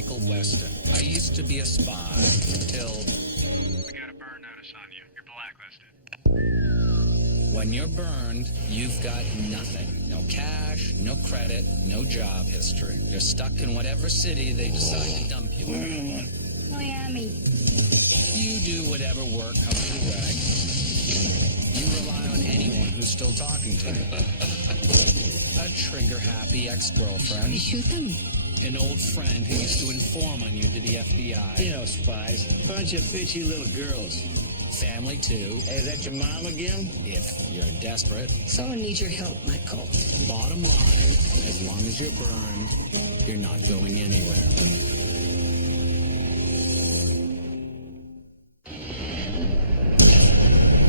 Michael Weston. I used to be a spy till... We got a burn notice on you. You're blacklisted. When you're burned, you've got nothing. No cash, no credit, no job history. You're stuck in whatever city they decide to dump you in. Miami. You do whatever work comes your way. You rely on anyone who's still talking to you. A trigger-happy ex-girlfriend. You shoot them. An old friend who used to inform on you to the FBI. You know, spies. Bunch of bitchy little girls. Family, too. Hey, is that your mom again? If you're desperate. Someone needs your help, Michael. Bottom line, as long as you're burned, you're not going anywhere.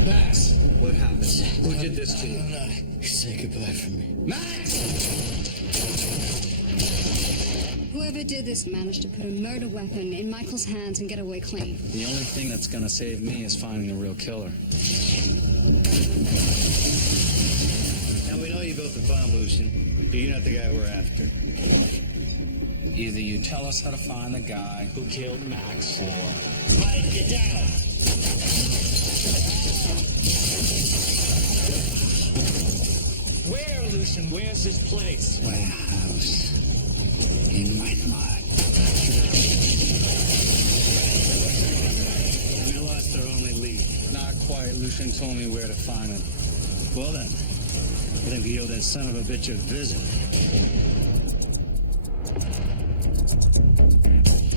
Max, what happened? Who did this to you? Say goodbye for me. Max! Whoever did this managed to put a murder weapon in Michael's hands and get away clean. The only thing that's gonna save me is finding the real killer. Now, we know you built the bomb, Lucian, but you're not the guy we're after. Either you tell us how to find the guy who killed Max, or... Mike, get down! Where, Lucian? Where's his place? My house. In my mind. We lost our only lead. Not quite. Lucian told me where to find him. Well then, I think we owe that son of a bitch a visit.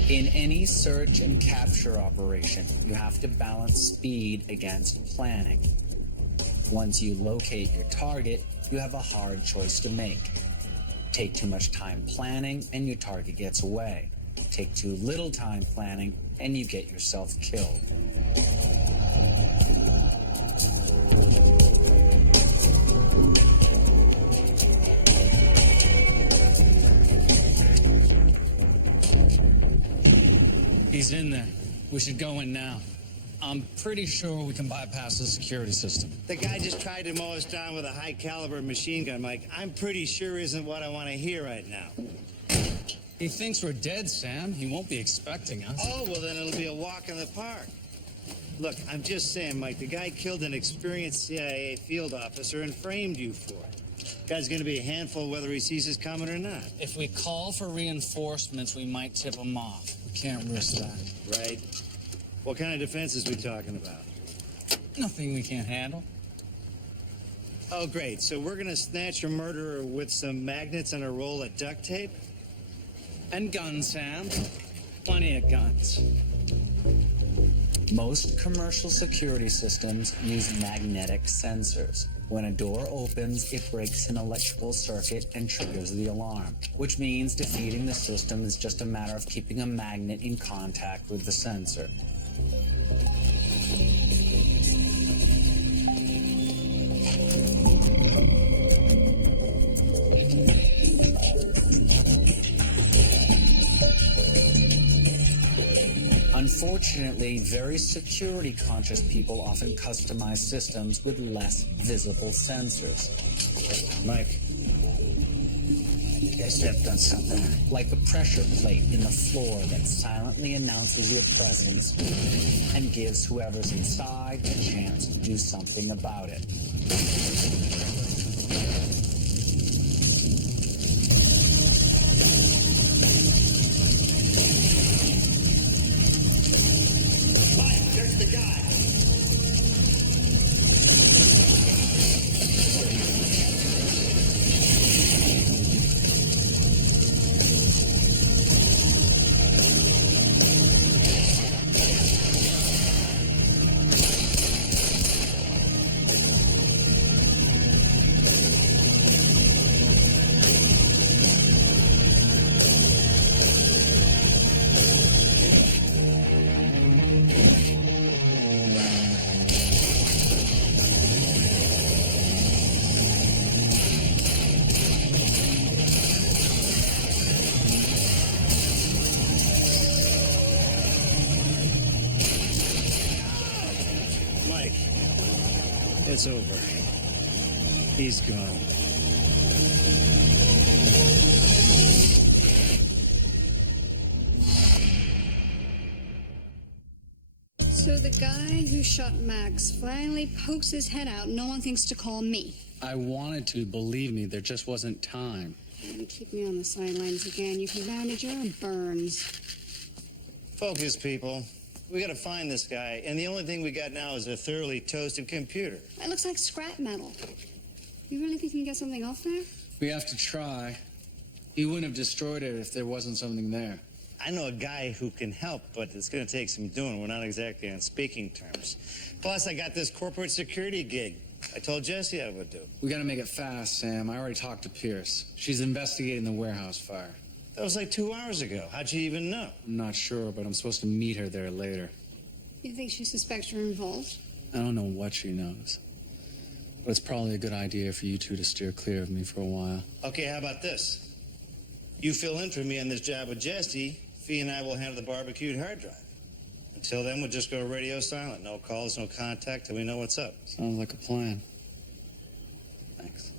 In any search and capture operation, you have to balance speed against planning. Once you locate your target, you have a hard choice to make. Take too much time planning, and your target gets away. Take too little time planning, and you get yourself killed. He's in there. We should go in now. I'm pretty sure we can bypass the security system. The guy just tried to mow us down with a high-caliber machine gun, Mike. I'm pretty sure isn't what I want to hear right now. He thinks we're dead, Sam. He won't be expecting us. Oh, well, then it'll be a walk in the park. Look, I'm just saying, Mike, the guy killed an experienced CIA field officer and framed you for it. Guy's going to be a handful whether he sees us coming or not. If we call for reinforcements, we might tip him off. We can't risk that. Right. What kind of defenses we talking about? Nothing we can't handle. Oh, great. So we're going to snatch a murderer with some magnets and a roll of duct tape? And guns, Sam. Plenty of guns. Most commercial security systems use magnetic sensors. When a door opens, it breaks an electrical circuit and triggers the alarm, which means defeating the system is just a matter of keeping a magnet in contact with the sensor. Unfortunately, very security-conscious people often customize systems with less visible sensors. Mike, I stepped on something. Like a pressure plate in the floor that silently announces your presence and gives whoever's inside a chance to do something about it. It's over. He's gone. So the guy who shot Max finally pokes his head out and no one thinks to call me. I wanted to, believe me, there just wasn't time. You keep me on the sidelines again. You can bandage your own burns. Focus, people. We gotta find this guy, and the only thing we got now is a thoroughly toasted computer. It looks like scrap metal. You really think you can get something off there? We have to try. He wouldn't have destroyed it if there wasn't something there. I know a guy who can help, but it's gonna take some doing. We're not exactly on speaking terms. Plus, I got this corporate security gig. I told Jesse I would do. We gotta make it fast, Sam. I already talked to Pierce. She's investigating the warehouse fire. That was like 2 hours ago. How'd you even know? I'm not sure, but I'm supposed to meet her there later. You think she suspects you're involved? I don't know what she knows. But it's probably a good idea for you two to steer clear of me for a while. Okay, how about this? You fill in for me on this job with Jesse. Fee and I will handle the barbecued hard drive. Until then, we'll just go radio silent. No calls, no contact, till we know what's up. Sounds like a plan. Thanks.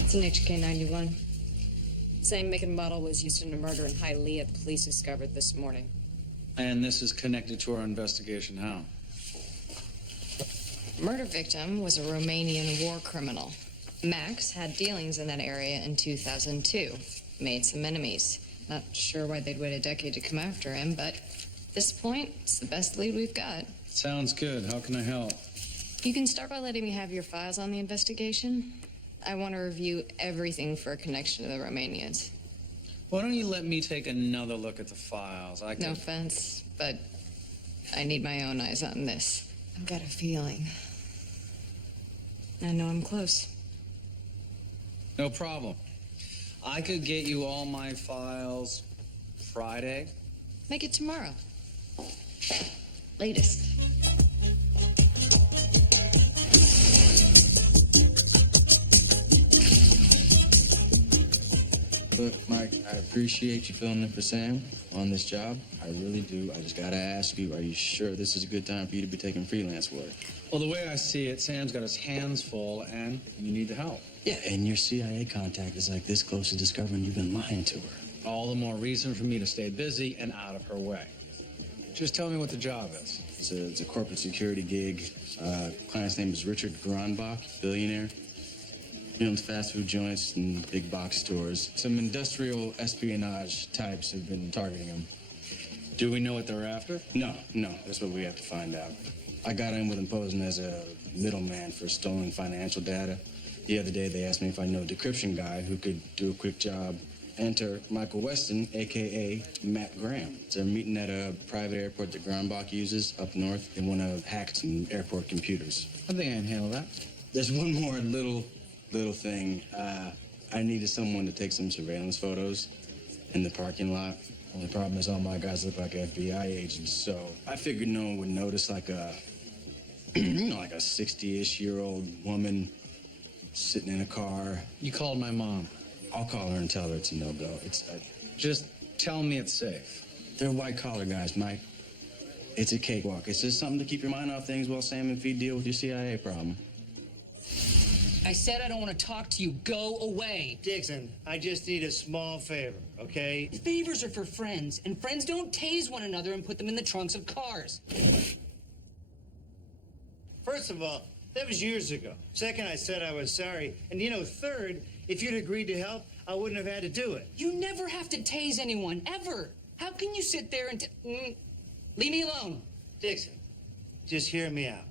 It's an HK91. Same make and model was used in a murder in Hialeah police discovered this morning. And this is connected to our investigation. How? Murder victim was a Romanian war criminal. Max had dealings in that area in 2002. Made some enemies. Not sure why they'd wait a decade to come after him, but at this point, it's the best lead we've got. Sounds good. How can I help? You can start by letting me have your files on the investigation. I want to review everything for a connection to the Romanians. Why don't you let me take another look at the files? No offense, but I need my own eyes on this. I've got a feeling. I know I'm close. No problem. I could get you all my files Friday. Make it tomorrow. Latest. Look, Mike, I appreciate you filling in for Sam on this job. I really do. I just gotta ask you, are you sure this is a good time for you to be taking freelance work? Well, the way I see it, Sam's got his hands full, and you need the help. Yeah, and your CIA contact is like this close to discovering you've been lying to her. All the more reason for me to stay busy and out of her way. Just tell me what the job is. It's a corporate security gig. Client's name is Richard Gronbach, billionaire. He owns fast food joints and big box stores. Some industrial espionage types have been targeting him. Do we know what they're after? No, that's what we have to find out. I got in with him posing as a middleman for stolen financial data. The other day, they asked me if I know a decryption guy who could do a quick job. Enter Michael Weston, a.k.a. Matt Graham. They're meeting at a private airport that Gronbach uses up north. They want to hack some airport computers. I think I can handle that. There's one more little thing. I needed someone to take some surveillance photos in the parking lot. Only problem is all my guys look like FBI agents, so I figured no one would notice like a, like a 60-ish-year-old woman sitting in a car. You called my mom. I'll call her and tell her it's a no-go. Just tell me it's safe. They're white-collar guys, Mike. It's a cakewalk. It's just something to keep your mind off things while Sam and Fee deal with your CIA problem. I said I don't want to talk to you. Go away. Dixon, I just need a small favor, okay? Favors are for friends, and friends don't tase one another and put them in the trunks of cars. First of all, that was years ago. Second, I said I was sorry. And third, if you'd agreed to help, I wouldn't have had to do it. You never have to tase anyone, ever. How can you sit there and leave me alone? Dixon, just hear me out.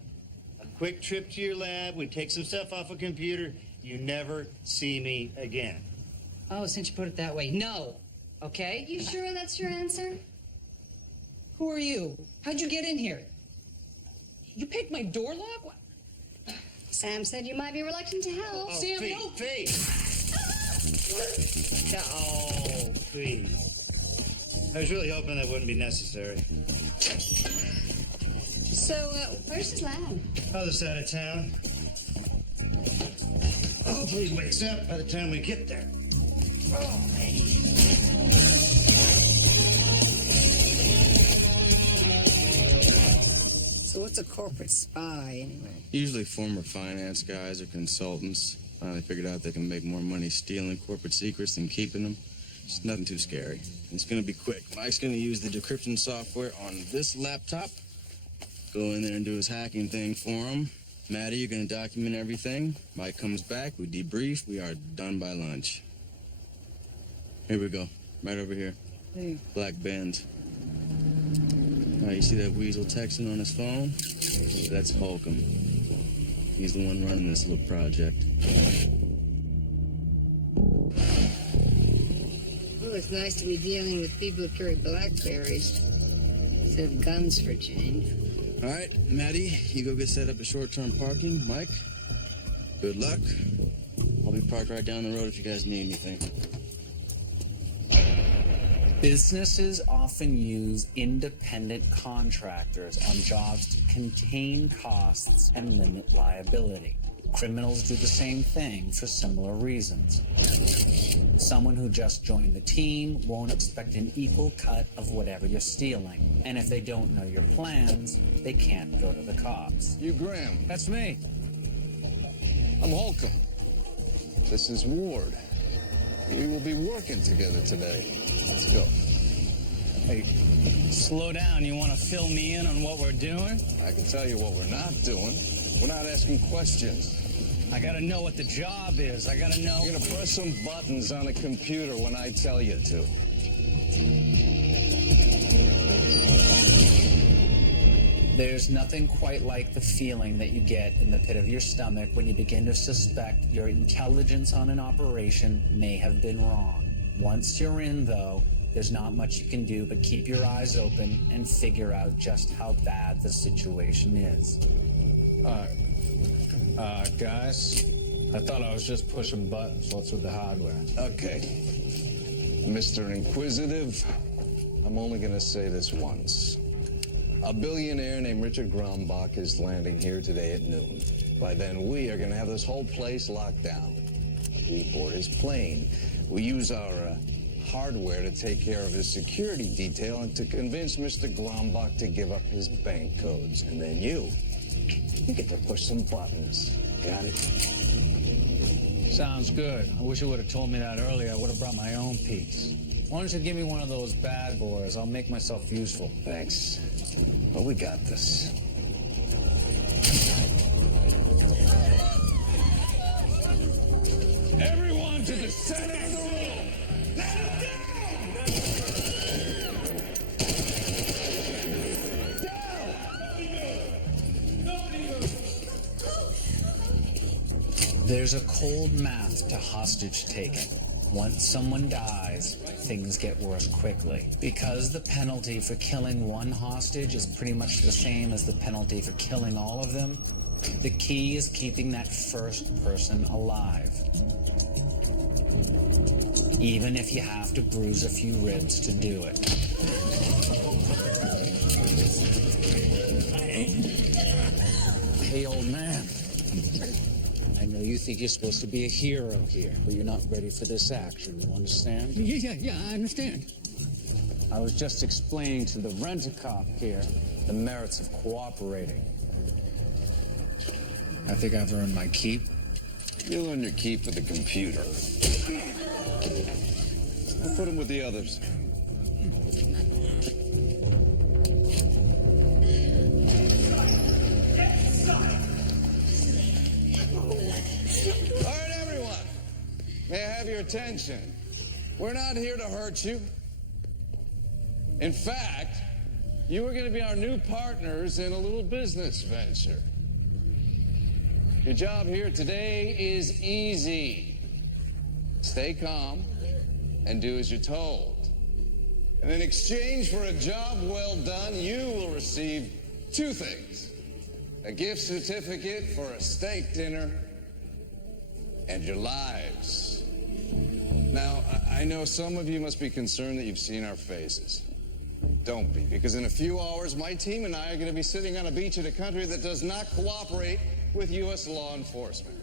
A quick trip to your lab, we take some stuff off a computer, you never see me again. Oh, since you put it that way, no. Okay? You sure that's your answer? Who are you? How'd you get in here? You picked my door lock? What? Sam said you might be reluctant to help. Sam, Fee, no. Fee. Oh, please. I was really hoping that wouldn't be necessary. So, where's his lab? Other side of town. Hopefully he wakes up by the time we get there. Oh. What's a corporate spy, anyway? Usually former finance guys or consultants. Finally figured out they can make more money stealing corporate secrets than keeping them. It's nothing too scary. It's gonna be quick. Mike's gonna use the decryption software on this laptop. Go in there and do his hacking thing for him. Maddie, you're gonna document everything. Mike comes back, we debrief, we are done by lunch. Here we go, right over here. Hey. Black band. All right, you see that weasel texting on his phone? That's Holcomb. He's the one running this little project. Well, it's nice to be dealing with people who carry blackberries instead of guns for change. All right, Maddie, you go get set up at short-term parking. Mike, good luck. I'll be parked right down the road if you guys need anything. Businesses often use independent contractors on jobs to contain costs and limit liability. Criminals do the same thing for similar reasons. Someone who just joined the team won't expect an equal cut of whatever you're stealing. And if they don't know your plans, they can't go to the cops. You Graham. That's me. I'm Holcomb. This is Ward. We will be working together today. Let's go. Hey, slow down. You want to fill me in on what we're doing? I can tell you what we're not doing. We're not asking questions. I gotta know what the job is. I gotta know. You're gonna press some buttons on a computer when I tell you to. There's nothing quite like the feeling that you get in the pit of your stomach when you begin to suspect your intelligence on an operation may have been wrong. Once you're in, though, there's not much you can do but keep your eyes open and figure out just how bad the situation is. Guys, I thought I was just pushing buttons. What's with the hardware? Okay. Mr. Inquisitive, I'm only gonna say this once. A billionaire named Richard Grombach is landing here today at noon. By then, we are gonna have this whole place locked down. We board his plane. We use our hardware to take care of his security detail and to convince Mr. Grombach to give up his bank codes. And then you get to push some buttons. Got it? Sounds good. I wish you would have told me that earlier. I would have brought my own piece. Why don't you give me one of those bad boys? I'll make myself useful. Thanks. But we got this. Everyone to the center of the room! There's a cold math to hostage taking. Once someone dies, things get worse quickly. Because the penalty for killing one hostage is pretty much the same as the penalty for killing all of them, the key is keeping that first person alive. Even if you have to bruise a few ribs to do it. Hey, old man. I know you think you're supposed to be a hero here, but you're not ready for this action. You understand? Yeah, I understand. I was just explaining to the rent-a-cop here the merits of cooperating. I think I've earned my keep. You'll earn your keep with the computer. I'll put him with the others. All right, everyone. May I have your attention? We're not here to hurt you. In fact, you are going to be our new partners in a little business venture. Your job here today is easy. Stay calm and do as you're told. And in exchange for a job well done, you will receive two things: a gift certificate for a steak dinner and your lives. Now, I know some of you must be concerned that you've seen our faces. Don't be, because in a few hours, my team and I are going to be sitting on a beach in a country that does not cooperate with U.S. law enforcement.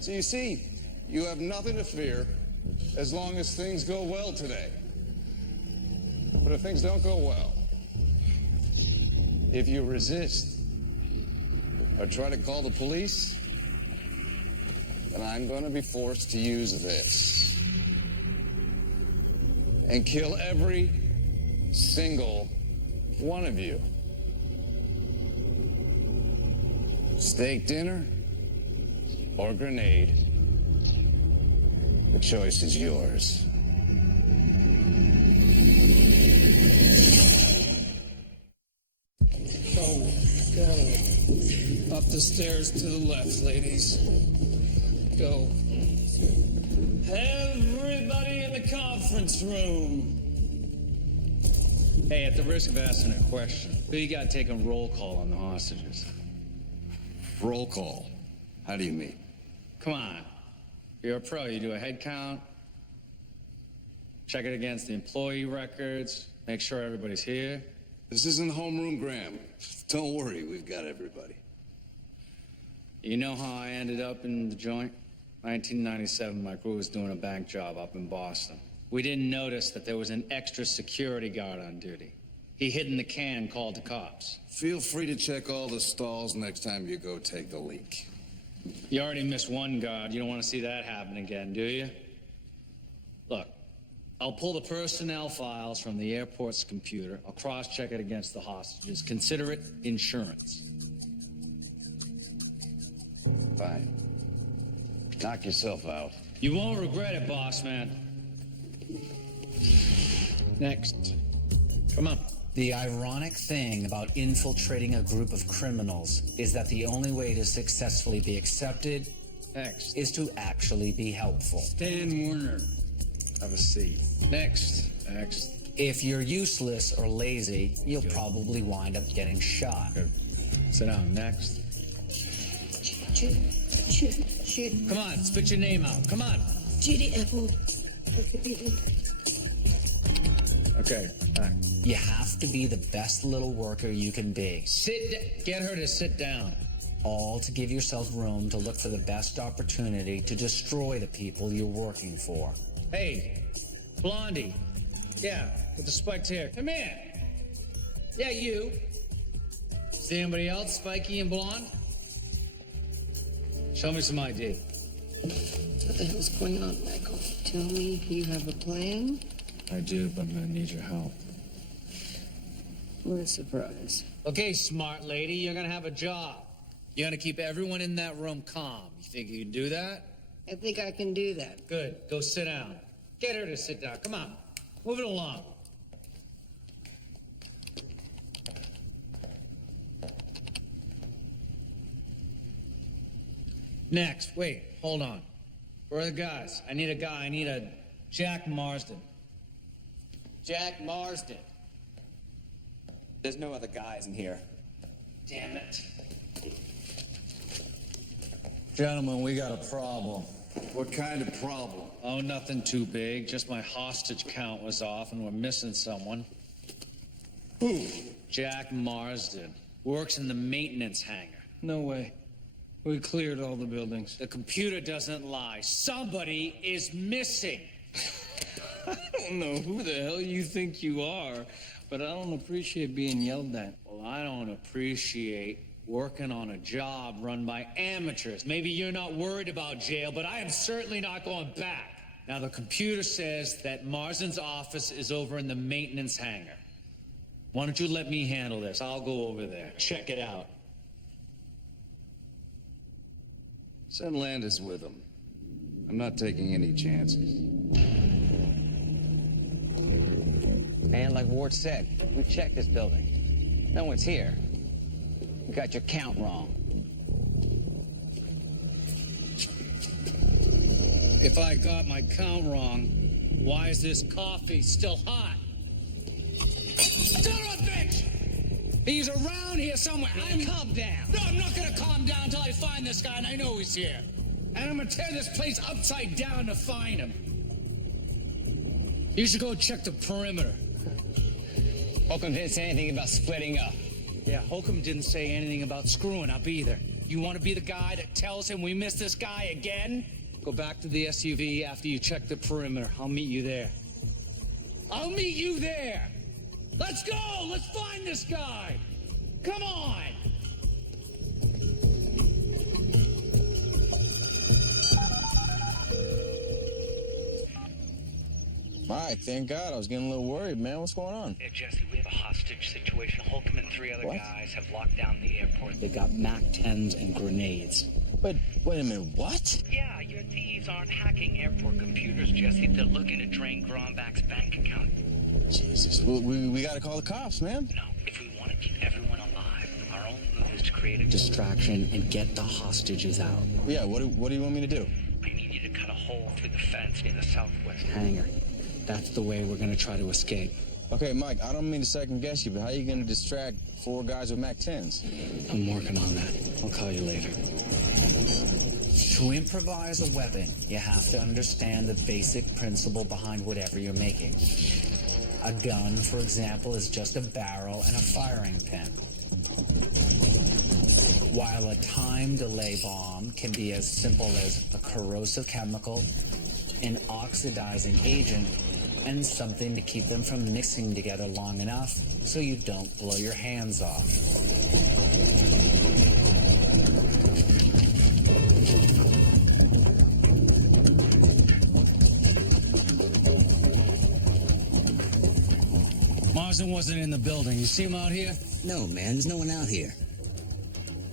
So you see, you have nothing to fear as long as things go well today. But if things don't go well, if you resist, or try to call the police, then I'm going to be forced to use this. And kill every single one of you. Steak dinner or grenade. The choice is yours. Go. Up the stairs to the left, ladies. Go. Everybody in the conference room. Hey, at the risk of asking a question, who you got taking roll call on the hostages? Roll call. How do you mean? Come on. You're a pro. You do a head count, check it against the employee records, make sure everybody's here. This isn't homeroom, Graham. Don't worry, we've got everybody. You know how I ended up in the joint? 1997, my crew was doing a bank job up in Boston. We didn't notice that there was an extra security guard on duty. He hid in the can, called the cops. Feel free to check all the stalls next time you go take the leak. You already missed one guard. You don't want to see that happen again, do you? Look, I'll pull the personnel files from the airport's computer. I'll cross-check it against the hostages. Consider it insurance. Fine. Knock yourself out. You won't regret it, boss man. Next. Come on. The ironic thing about infiltrating a group of criminals is that the only way to successfully be accepted Next. is to actually be helpful. Stan Warner. Have a seat. Next. Next. If you're useless or lazy, you'll probably wind up getting shot. Good. Sit down. Next. Come on, spit your name out. Come on. Judy Apple. Okay. Back. You have to be the best little worker you can be. Get her to sit down. All to give yourself room to look for the best opportunity to destroy the people you're working for. Hey, Blondie. Yeah, with the spiked hair. Come in. Yeah, you. See anybody else spiky and blonde? Show me some ID. What the hell's going on, Michael? Tell me you have a plan? I do, but I'm gonna need your help. What a surprise. Okay, smart lady, you're gonna have a job. You're gonna keep everyone in that room calm. You think you can do that? I think I can do that. Good. Go sit down. Get her to sit down. Come on. Move it along. Next. Wait. Hold on. Where are the guys? I need a guy. I need a Jack Marsden. Jack Marsden. There's no other guys in here. Damn it. Gentlemen, we got a problem. What kind of problem? Oh, nothing too big. Just my hostage count was off and we're missing someone. Who? Jack Marsden. Works in the maintenance hangar. No way. We cleared all the buildings. The computer doesn't lie. Somebody is missing. I don't know who the hell you think you are, but I don't appreciate being yelled at. Well, I don't appreciate working on a job run by amateurs. Maybe you're not worried about jail, but I am certainly not going back. Now, the computer says that Marsden's office is over in the maintenance hangar. Why don't you let me handle this? I'll go over there. Check it out. Send Landis with him. I'm not taking any chances. And like Ward said, we checked this building. No one's here. You got your count wrong. If I got my count wrong, why is this coffee still hot? Son of a bitch! He's around here somewhere. Calm down. No, I'm not gonna calm down until I find this guy, and I know he's here. And I'm gonna tear this place upside down to find him. You should go check the perimeter. Holcomb didn't say anything about splitting up. Yeah, Holcomb didn't say anything about screwing up either. You want to be the guy that tells him we missed this guy again? Go back to the SUV after you check the perimeter. I'll meet you there. I'll meet you there! Let's go! Let's find this guy! Come on! Mike, thank God. I was getting a little worried, man. What's going on? Yeah, Jesse, we have a hostage situation. Holcomb and 3 other What? guys have locked down the airport. They got MAC-10s and grenades. But wait a minute, what? Yeah, your thieves aren't hacking airport computers, Jesse. They're looking to drain Grombach's bank account. Jesus, we gotta call the cops, man. No, if we want to keep everyone alive, our only move is to create a distraction and get the hostages out. Yeah, what do you want me to do? I need you to cut a hole through the fence near the southwest hangar. That's the way we're going to try to escape. Okay, Mike, I don't mean to second guess you, but how are you gonna distract 4 guys with MAC-10s? I'm working on that. I'll call you later. To improvise a weapon, you have to understand the basic principle behind whatever you're making. A gun, for example, is just a barrel and a firing pin. While a time delay bomb can be as simple as a corrosive chemical, an oxidizing agent, and something to keep them from mixing together long enough so you don't blow your hands off. Marsden wasn't in the building. You see him out here? No, man, there's no one out here.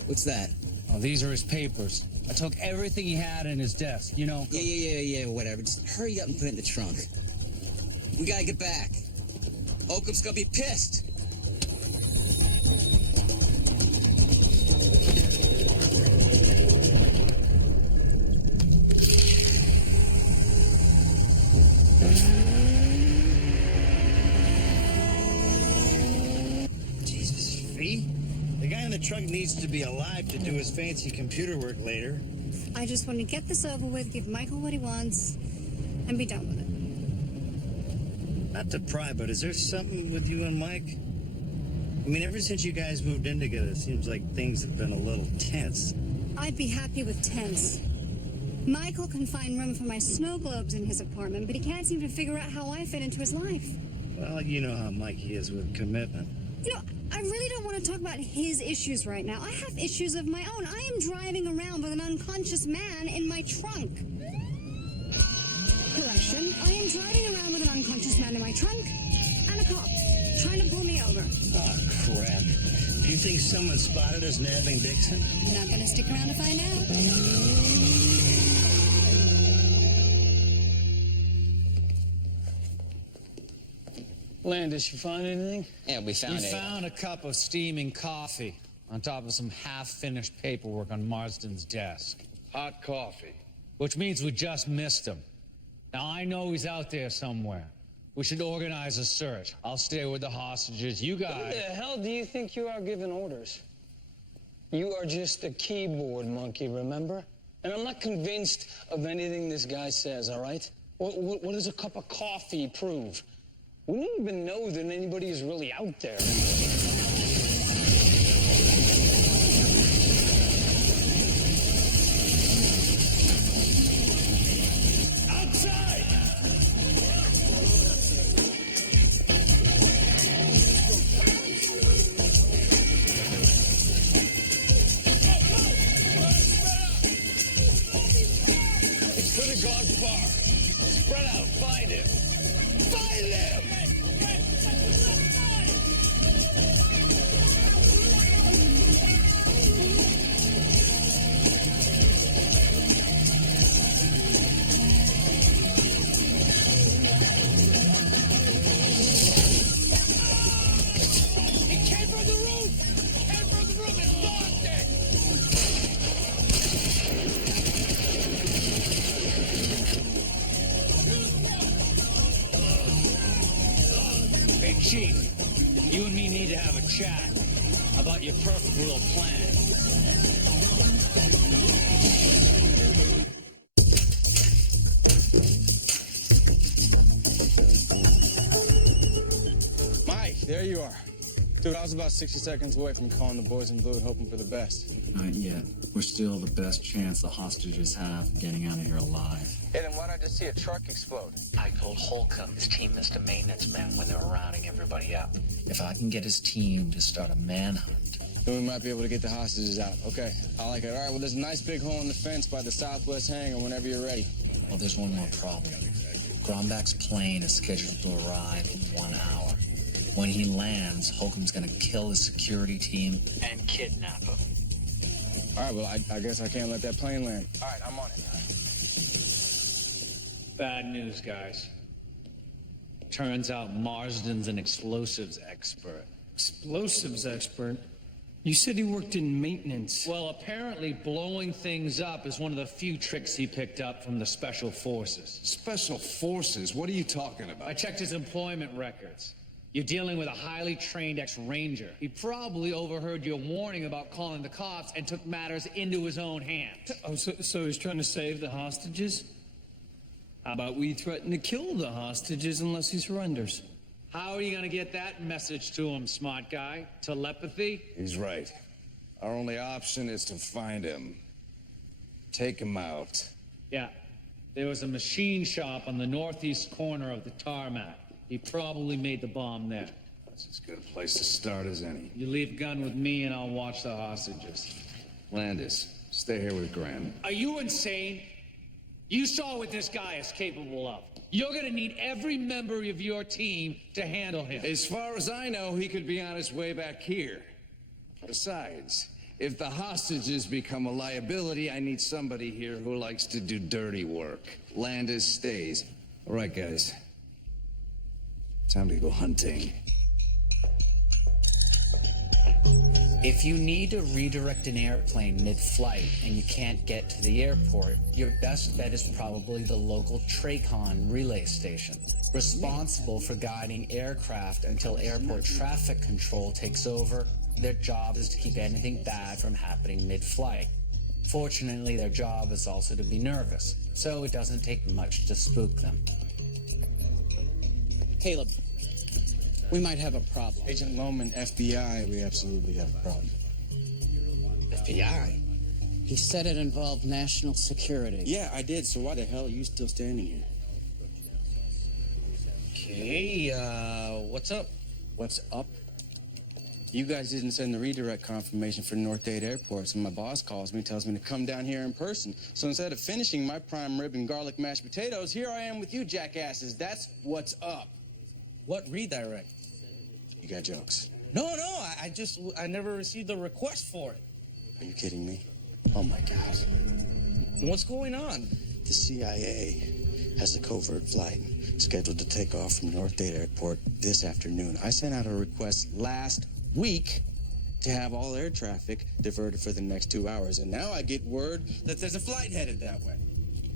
What's that? Oh, these are his papers. I took everything he had in his desk, you know. Yeah, whatever. Just hurry up and put it in the trunk. We gotta get back. Oakham's gonna be pissed. Jesus, V? The guy in the truck needs to be alive to do his fancy computer work later. I just want to get this over with, give Michael what he wants, and be done with it. Not to pry, but is there something with you and Mike? I mean, ever since you guys moved in together, it seems like things have been a little tense. I'd be happy with tense. Michael can find room for my snow globes in his apartment, but he can't seem to figure out how I fit into his life. Well, you know how Mikey is with commitment. You know, I really don't want to talk about his issues right now. I have issues of my own. I am driving around with an unconscious man in my trunk. Correction, I am driving around with an unconscious man in my trunk and a cop trying to pull me over. Oh, crap. Do you think someone spotted us nabbing Dixon? Not gonna stick around to find out. Landis, you find anything? Yeah, we found We it. found a cup of steaming coffee on top of some half-finished paperwork on Marsden's desk. Hot coffee. Which means we just missed him. Now, I know he's out there somewhere. We should organize a search. I'll stay with the hostages. You Who guys... the hell do you think you are giving orders? You are just a keyboard monkey, remember? And I'm not convinced of anything this guy says, all right? What does a cup of coffee prove? We don't even know that anybody is really out there. Spread out, find him! Find him! He came from the roof! Came from the roof and lost it! Hey, Chief, you and me need to have a chat about your perfect little plan. Mike, there you are. Dude, I was about 60 seconds away from calling the boys in blue and hoping for the best. Not yet. We're still the best chance the hostages have of getting out of here alive. Hey, then why'd I just see a truck explode? I told Holcomb his team missed a maintenance man when they were rounding everybody up. If I can get his team to start a manhunt... Then we might be able to get the hostages out. Okay, I like it. All right, well, there's a nice big hole in the fence by the southwest hangar whenever you're ready. Well, there's one more problem. Grombach's plane is scheduled to arrive in 1 hour. When he lands, Holcomb's gonna kill the security team and kidnap him. All right, well, I guess I can't let that plane land. All right, I'm on it. Bad news, guys. Turns out Marsden's an explosives expert. Explosives expert? You said he worked in maintenance. Well, apparently blowing things up is one of the few tricks he picked up from the Special Forces. Special Forces? What are you talking about? I checked his employment records. You're dealing with a highly trained ex-ranger. He probably overheard your warning about calling the cops and took matters into his own hands. Oh, so he's trying to save the hostages? How about we threaten to kill the hostages unless he surrenders? How are you gonna get that message to him, smart guy? Telepathy? He's right. Our only option is to find him. Take him out. Yeah. There was a machine shop on the northeast corner of the tarmac. He probably made the bomb there. That's as good a place to start as any. You leave gun with me and I'll watch the hostages. Landis, stay here with Graham. Are you insane? You saw what this guy is capable of. You're gonna need every member of your team to handle him. As far as I know, he could be on his way back here. Besides, if the hostages become a liability, I need somebody here who likes to do dirty work. Landis stays. All right, guys. Time to go hunting. If you need to redirect an airplane mid-flight and you can't get to the airport, your best bet is probably the local TRACON relay station, responsible for guiding aircraft until airport traffic control takes over. Their job is to keep anything bad from happening mid-flight. Fortunately, their job is also to be nervous, so it doesn't take much to spook them. Caleb, we might have a problem. Agent Lohman, FBI, we absolutely have a problem. FBI? He said it involved national security. Yeah, I did, so why the hell are you still standing here? Okay, what's up? What's up? You guys didn't send the redirect confirmation for North Dade Airport, so my boss calls me, tells me to come down here in person. So instead of finishing my prime rib and garlic mashed potatoes, here I am with you jackasses. That's what's up. What redirect? You got jokes? No, I never received a request for it. Are you kidding me? Oh my God. What's going on? The CIA has a covert flight scheduled to take off from North Dade Airport this afternoon. I sent out a request last week to have all air traffic diverted for the next 2 hours, and now I get word that there's a flight headed that way.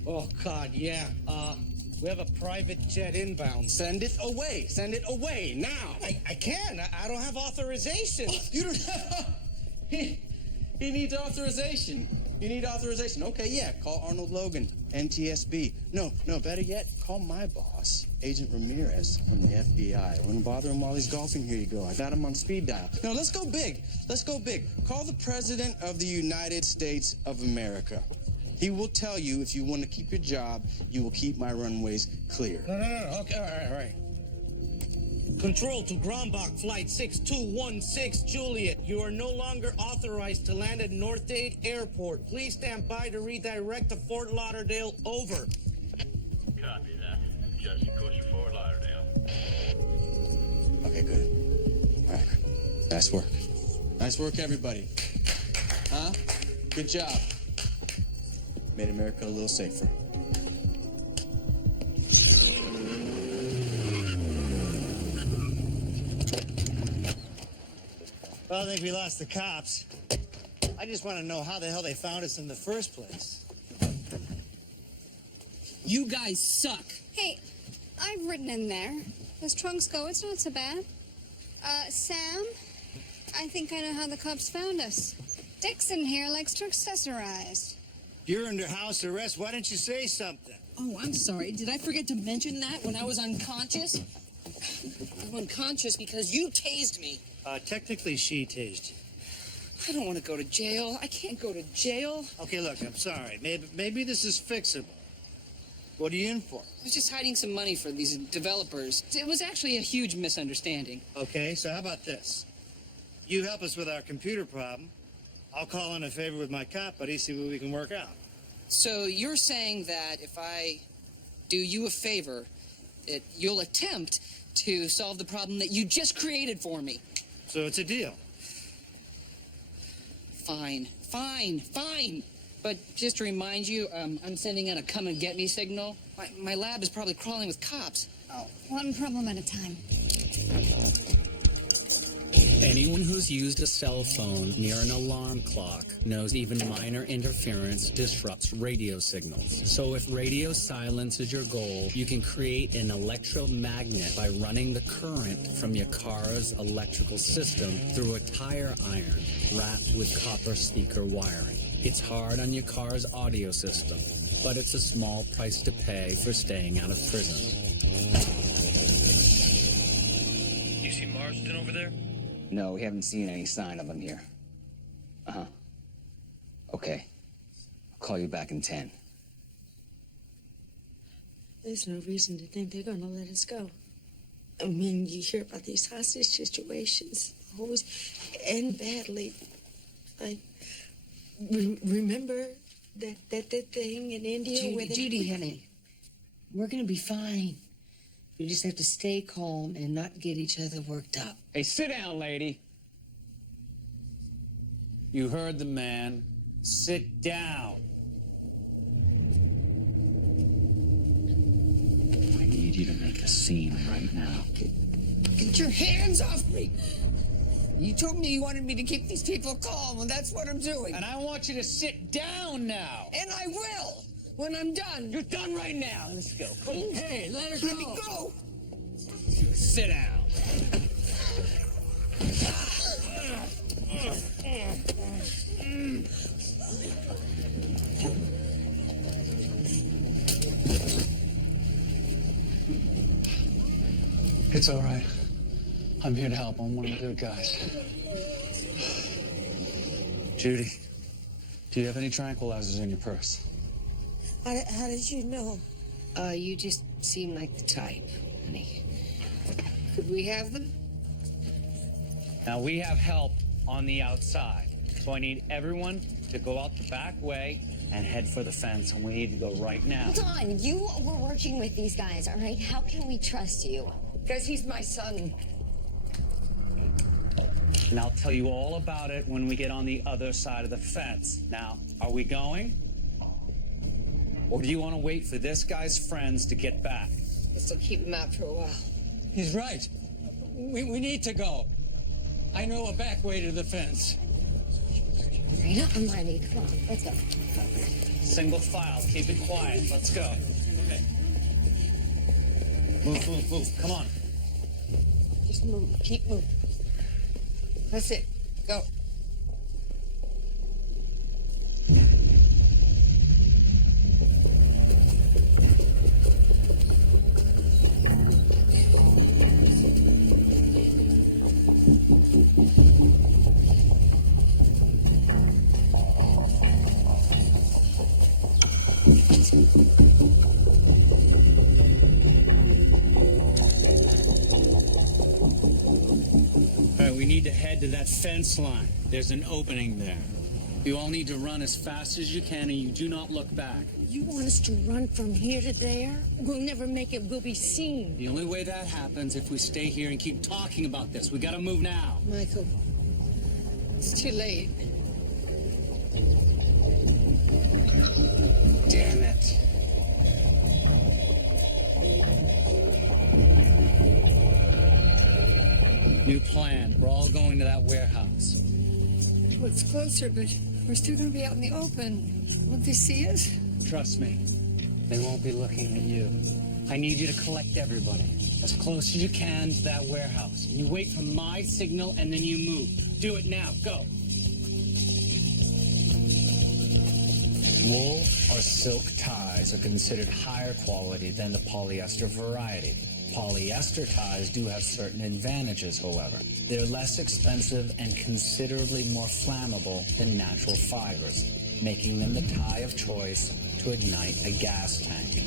Oh, God, yeah. We have a private jet inbound. Send it away. Send it away now. I can. I don't have authorization. Oh, you don't have... He needs authorization. You need authorization. Okay, yeah. Call Arnold Logan, NTSB. No, better yet, call my boss, Agent Ramirez from the FBI. I wouldn't bother him while he's golfing. Here you go. I got him on speed dial. No, let's go big. Let's go big. Call the President of the United States of America. He will tell you if you want to keep your job, you will keep my runways clear. No. Okay, all right. Control to Grombach Flight 6216 Juliet. You are no longer authorized to land at North Dade Airport. Please stand by to redirect to Fort Lauderdale. Over. Copy that. Adjusting course for Fort Lauderdale. Okay, good. All right. Nice work. Nice work, everybody. Huh? Good job. Made America a little safer. Well, I think we lost the cops. I just want to know how the hell they found us in the first place. You guys suck. Hey, I've written in there. As trunks go, it's not so bad. Sam, I think I know how the cops found us. Dixon here likes to accessorize. You're under house arrest. Why didn't you say something? Oh, I'm sorry. Did I forget to mention that when I was unconscious? I'm unconscious because you tased me. Technically, she tased you. I don't want to go to jail. I can't go to jail. Okay, look, I'm sorry. Maybe this is fixable. What are you in for? I was just hiding some money for these developers. It was actually a huge misunderstanding. Okay, so how about this? You help us with our computer problem. I'll call in a favor with my cop buddy, see what we can work out. So you're saying that if I do you a favor, you'll attempt to solve the problem that you just created for me. So it's a deal. Fine. But just to remind you, I'm sending out a come and get me signal. My lab is probably crawling with cops. Oh, one problem at a time. Anyone who's used a cell phone near an alarm clock knows even minor interference disrupts radio signals. So if radio silence is your goal, you can create an electromagnet by running the current from your car's electrical system through a tire iron wrapped with copper speaker wiring. It's hard on your car's audio system, but it's a small price to pay for staying out of prison. You see Marston over there? No, we haven't seen any sign of him here. Uh-huh. Okay. I'll call you back in 10. There's no reason to think they're gonna let us go. I mean, you hear about these hostage situations, always end badly. Like, remember that thing in India where they... Judy, honey, we're gonna be fine. We just have to stay calm and not get each other worked up. Hey, sit down, lady. You heard the man. Sit down. I need you to make a scene right now. Get your hands off me! You told me you wanted me to keep these people calm, and that's what I'm doing. And I want you to sit down now. And I will, when I'm done. You're done right now. Let's go. Hey, let me go. Sit down. It's all right. I'm here to help. I'm one of the good guys. Judy, do you have any tranquilizers in your purse? How did you know? You just seem like the type, honey. Could we have them? Now, we have help on the outside, so I need everyone to go out the back way and head for the fence, and we need to go right now. Hold on, you were working with these guys, all right? How can we trust you? Because he's my son. And I'll tell you all about it when we get on the other side of the fence. Now, are we going? Or do you want to wait for this guy's friends to get back? Guess I'll keep him out for a while. He's right. We need to go. I know a back way to the fence. Rena, I'm ready. Come on, let's go. Single file, keep it quiet. Let's go. Okay. Move. Come on. Just move. Keep moving. That's it. Go. All right, we need to head to that fence line. There's an opening there. You all need to run as fast as you can, and you do not look back. You want us to run from here to there? We'll never make it. We'll be seen. The only way that happens if we stay here and keep talking about this. We gotta move now. Michael, it's too late. Damn it. New plan. We're all going to that warehouse. Well, it's closer, but we're still going to be out in the open. Won't they see us? Trust me, they won't be looking at you. I need you to collect everybody as close as you can to that warehouse. You wait for my signal and then you move. Do it now. Go. Wool or silk ties are considered higher quality than the polyester variety. Polyester ties do have certain advantages, however. They're less expensive and considerably more flammable than natural fibers, making them the tie of choice to ignite a gas tank.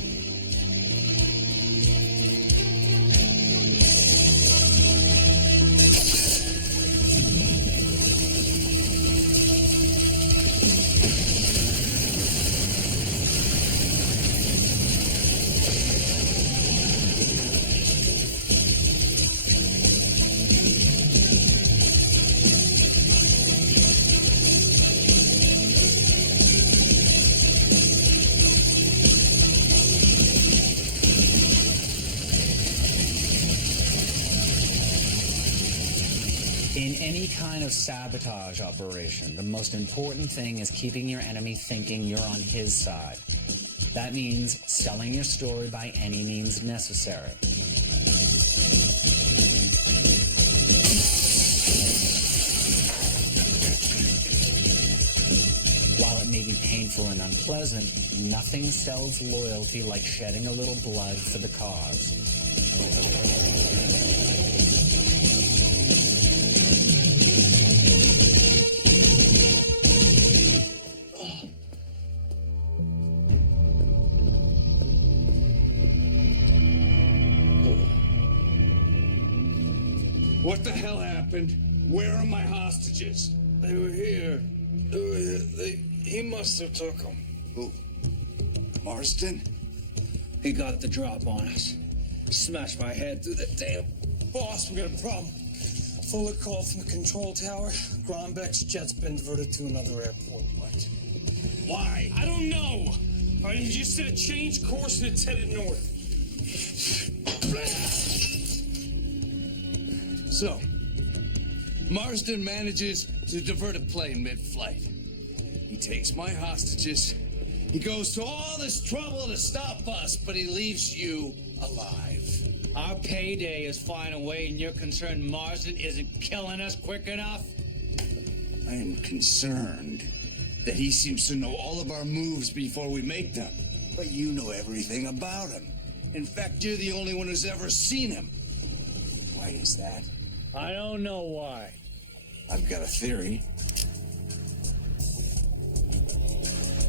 In any kind of sabotage operation, the most important thing is keeping your enemy thinking you're on his side. That means selling your story by any means necessary. While it may be painful and unpleasant, nothing sells loyalty like shedding a little blood for the cause. What the hell happened? Where are my hostages? They were here. He must have took them. Who? Marston? He got the drop on us. Smashed my head through the damn... Boss, we got a problem. Fuller call from the control tower. Grombeck's jet's been diverted to another airport. What? Why? I don't know. All right, he just said it changed course and it's headed north. So, Marston manages to divert a plane mid-flight. He takes my hostages. He goes to all this trouble to stop us, but he leaves you alive. Our payday is flying away, and you're concerned Marsden isn't killing us quick enough? I am concerned that he seems to know all of our moves before we make them. But you know everything about him. In fact, you're the only one who's ever seen him. Why is that? I don't know why. I've got a theory.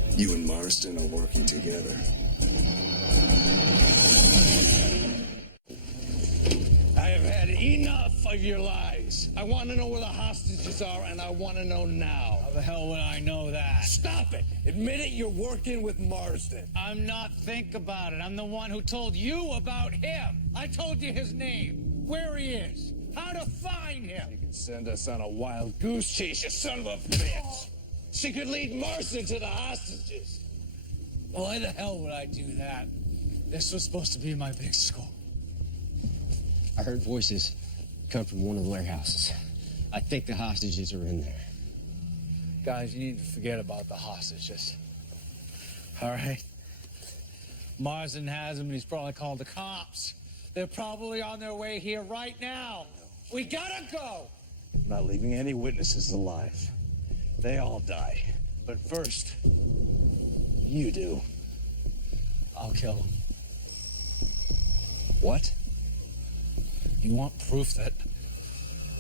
You and Marston are working together. I have had enough of your lies. I want to know where the hostages are, and I want to know now. How the hell would I know that? Stop it! Admit it, you're working with Marsden. I'm not think about it. I'm the one who told you about him. I told you his name, where he is, how to find him. You can send us on a wild goose chase, you son of a bitch. She could lead Marsden to the hostages. Why the hell would I do that? This was supposed to be my big score. I heard voices come from one of the warehouses. I think the hostages are in there. Guys, you need to forget about the hostages. All right? Marsden has them, and he's probably called the cops. They're probably on their way here right now. We gotta go! I'm not leaving any witnesses alive. They all die. But first, you do. I'll kill him. What? You want proof that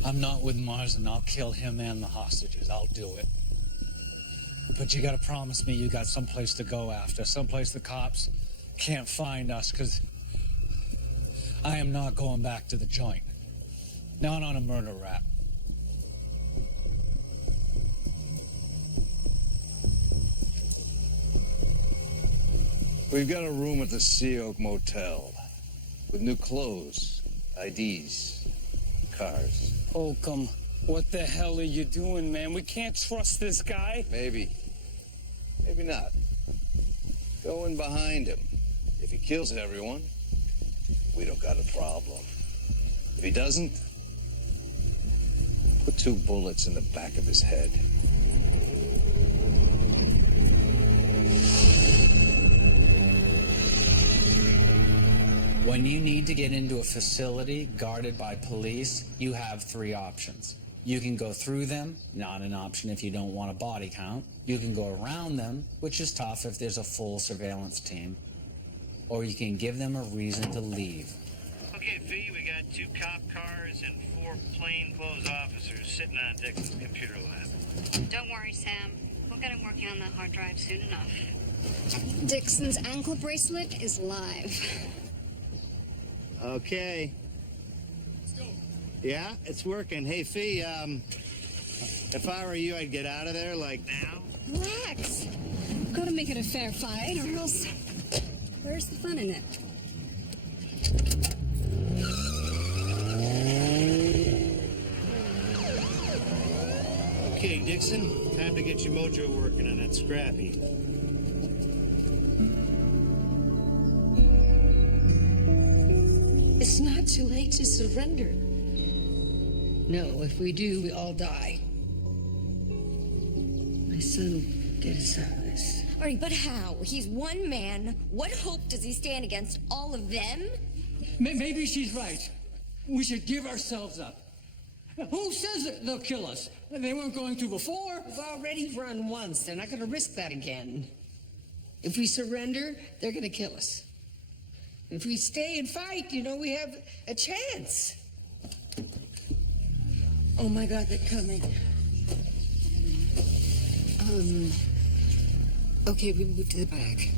I'm not with Marsden? I'll kill him and the hostages. I'll do it. But you gotta promise me you got someplace to go after, someplace the cops can't find us, because I am not going back to the joint. Not on a murder rap. We've got a room at the Sea Oak Motel with new clothes, IDs, cars. Holcomb, what the hell are you doing, man? We can't trust this guy. Maybe. Maybe not. Go in behind him. If he kills everyone, we don't got a problem. If he doesn't, put 2 bullets in the back of his head. When you need to get into a facility guarded by police, you have 3 options. You can go through them, not an option if you don't want a body count. You can go around them, which is tough if there's a full surveillance team. Or you can give them a reason to leave. Okay, V, we got 2 cop cars and 4 plainclothes officers sitting on Dixon's computer lab. Don't worry, Sam. We'll get him working on that hard drive soon enough. Dixon's ankle bracelet is live. Okay. Let's go. Yeah, it's working. Hey, Fee, if I were you, I'd get out of there, like, Now? Relax. Gotta make it a fair fight, or else... Where's the fun in it? Okay, Dixon, time to get your mojo working on that Scrappy. It's not too late to surrender. No, if we do, we all die. My son will get us out of this. All right, but how? He's one man. What hope does he stand against all of them? Maybe she's right. We should give ourselves up. Who says that they'll kill us? They weren't going to before. We've already run once. They're not going to risk that again. If we surrender, they're going to kill us. If we stay and fight, we have a chance. Oh my God, they're coming. Okay, we move to the back.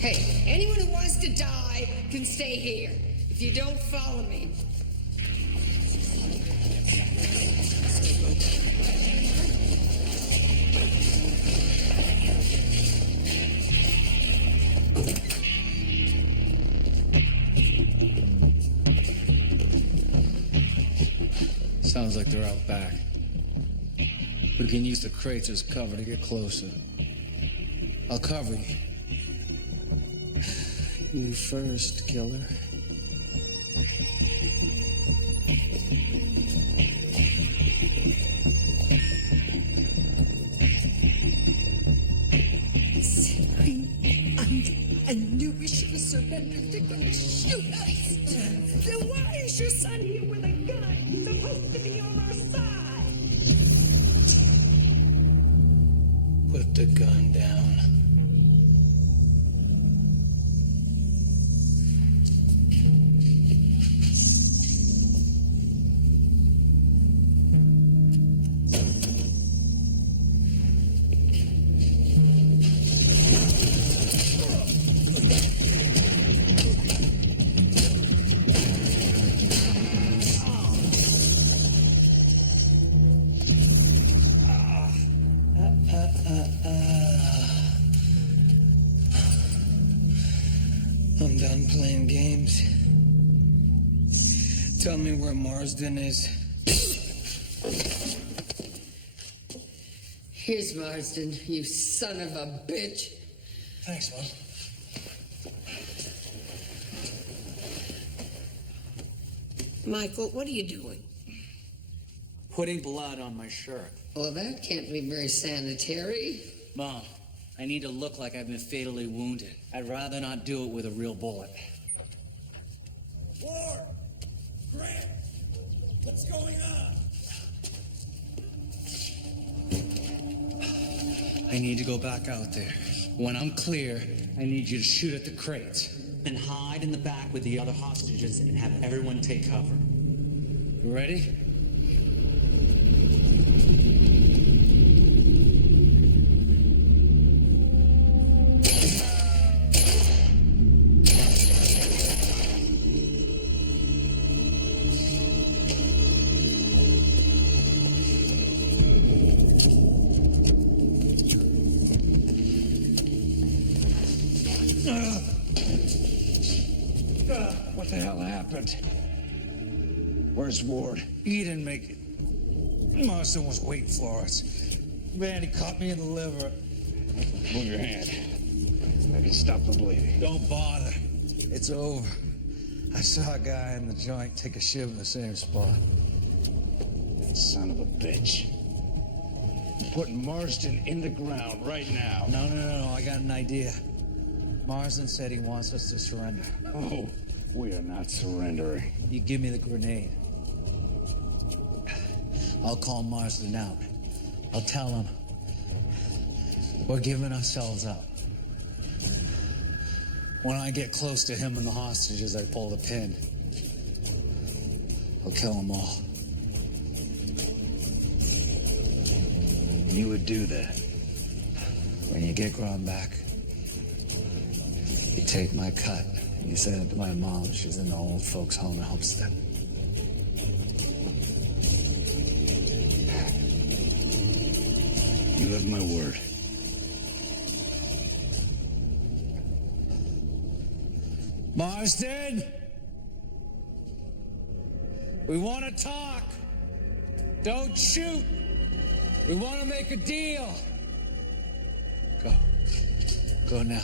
Hey, anyone who wants to die can stay here. If you don't, follow me. Sounds like they're out back. We can use the crates as cover to get closer. I'll cover you. You first, killer. I knew we should have surrendered. They're gonna shoot us. Then why is your son here with a gun? He's supposed to be on our side. Put the gun down. I'm done playing games. Tell me where Marsden is. Here's Marsden, you son of a bitch. Thanks, Mom. Michael, what are you doing? Putting blood on my shirt. Well, that can't be very sanitary. Mom, I need to look like I've been fatally wounded. I'd rather not do it with a real bullet. Ward! Grant! What's going on? I need to go back out there. When I'm clear, I need you to shoot at the crates. Then hide in the back with the other hostages and have everyone take cover. You ready? What the hell happened? Where's Ward? He didn't make it. Marston was waiting for us. Man, he caught me in the liver. Move your hand. I can stop the bleeding. Don't bother. It's over. I saw a guy in the joint take a shiv in the same spot. Son of a bitch. I'm putting Marsden in the ground right now. No. I got an idea. Marsden said he wants us to surrender. Oh, we are not surrendering. You give me the grenade. I'll call Marsden out. I'll tell him we're giving ourselves up. When I get close to him and the hostages, I pull the pin. I'll kill them all. You would do that? When you get Grom back, you take my cut and you send it to my mom. She's in the old folks' home in Homestead. You have my word. Marsden! We want to talk. Don't shoot. We want to make a deal. Go. Go now.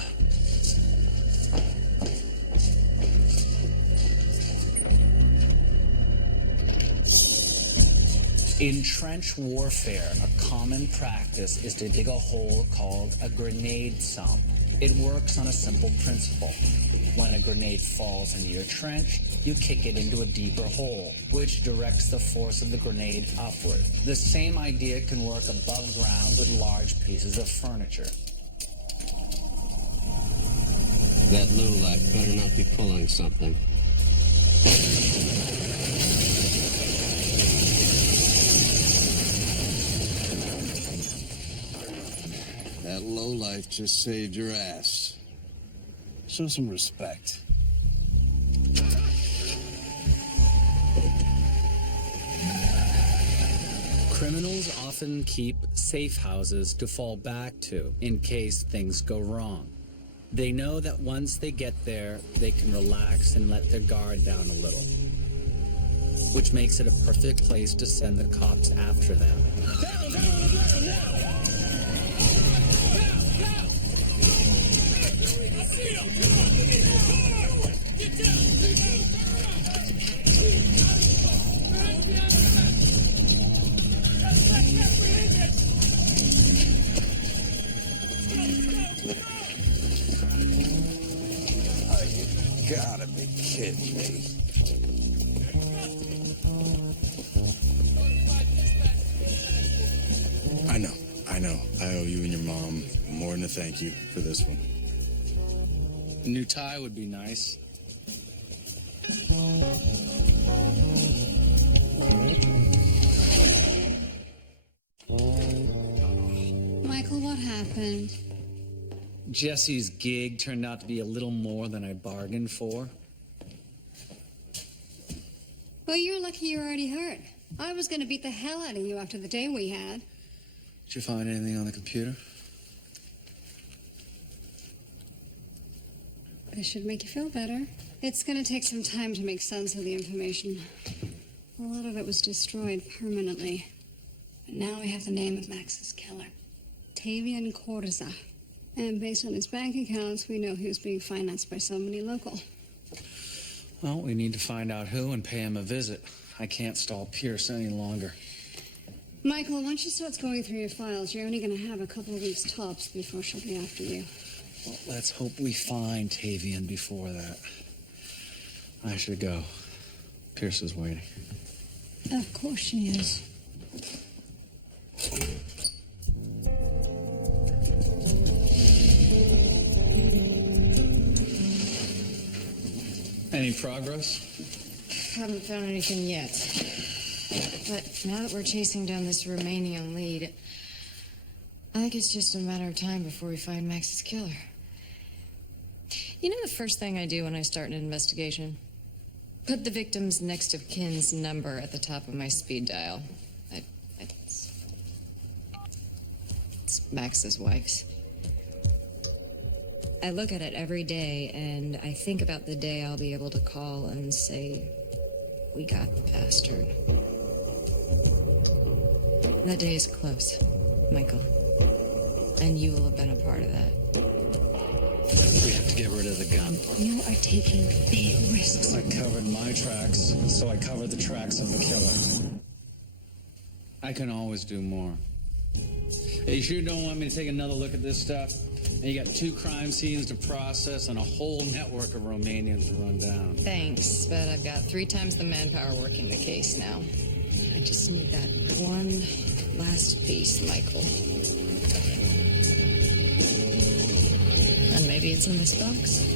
In trench warfare, a common practice is to dig a hole called a grenade sump. It works on a simple principle. When a grenade falls into your trench, you kick it into a deeper hole, which directs the force of the grenade upward. The same idea can work above ground with large pieces of furniture. That lowlife better not be pulling something. That lowlife just saved your ass. Show some respect. Criminals often keep safe houses to fall back to in case things go wrong. They know that once they get there, they can relax and let their guard down a little, which makes it a perfect place to send the cops after them. Gotta be kidding me. I know. I owe you and your mom more than a thank you for this one. A new tie would be nice. Michael, what happened? Jesse's gig turned out to be a little more than I bargained for. Well, you're lucky you're already hurt. I was going to beat the hell out of you after the day we had. Did you find anything on the computer? This should make you feel better. It's going to take some time to make sense of the information. A lot of it was destroyed permanently. But now we have the name of Max's killer, Tavian Corza. And based on his bank accounts, we know he was being financed by somebody local. Well, we need to find out who and pay him a visit. I can't stall Pierce any longer. Michael, once she starts going through your files, you're only going to have a couple of weeks tops before she'll be after you. Well, let's hope we find Tavian before that. I should go. Pierce is waiting. Of course she is. Any progress? Haven't found anything yet. But now that we're chasing down this Romanian lead, I think it's just a matter of time before we find Max's killer. You know the first thing I do when I start an investigation? Put the victim's next of kin's number at the top of my speed dial. It's Max's wife's. I look at it every day, and I think about the day I'll be able to call and say, we got the bastard. That day is close, Michael. And you will have been a part of that. We have to get rid of the gun. You are taking big risks. I covered my tracks, so I covered the tracks of the killer. I can always do more. Hey, you sure don't want me to take another look at this stuff? And you got 2 crime scenes to process and a whole network of Romanians to run down. Thanks, but I've got 3 times the manpower working the case now. I just need that one last piece, Michael. And maybe it's in this box.